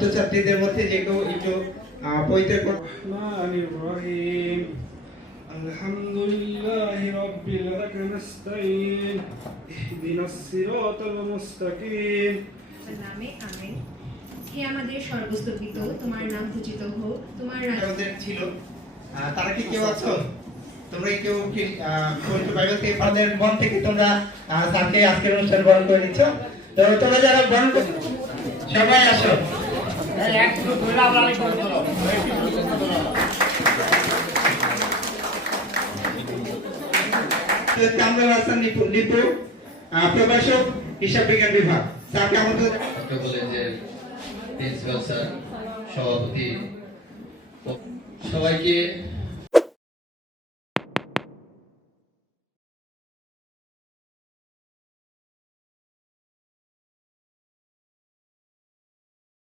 ছাত্রছাত্রীদের মধ্যে যে কেউ একটু পবিত্র রহিম আলহামদুলিল্লাহি রাব্বিল আলামিন নাস্তাইন ইহদিনাস সিরাতাল মুস্তাকিম নামে আমিন। হে আমাদের সর্বস্তবিত, তোমার নাম পূজিত হোক, তোমার আমাদের ছিল তারা কি কেউ আছো? তোমরা কেউ কি পবিত্র বাইবেল থেকে আমাদের মন থেকে তোমরা স্যারকে আজকের অনুষ্ঠান বরণ করে নিচ্ছ? তো তোমরা যারা বরণ করছো সবাই আসো। একটু ধরে আমরা আরেক করে ধরো। তো কামরুল হাসান লিপু প্রভাষক হিসাব বিজ্ঞান বিভাগ, স্যারকে আমাদের কলেজের প্রিন্সিপাল স্যার, সভাপতি, সবাইকে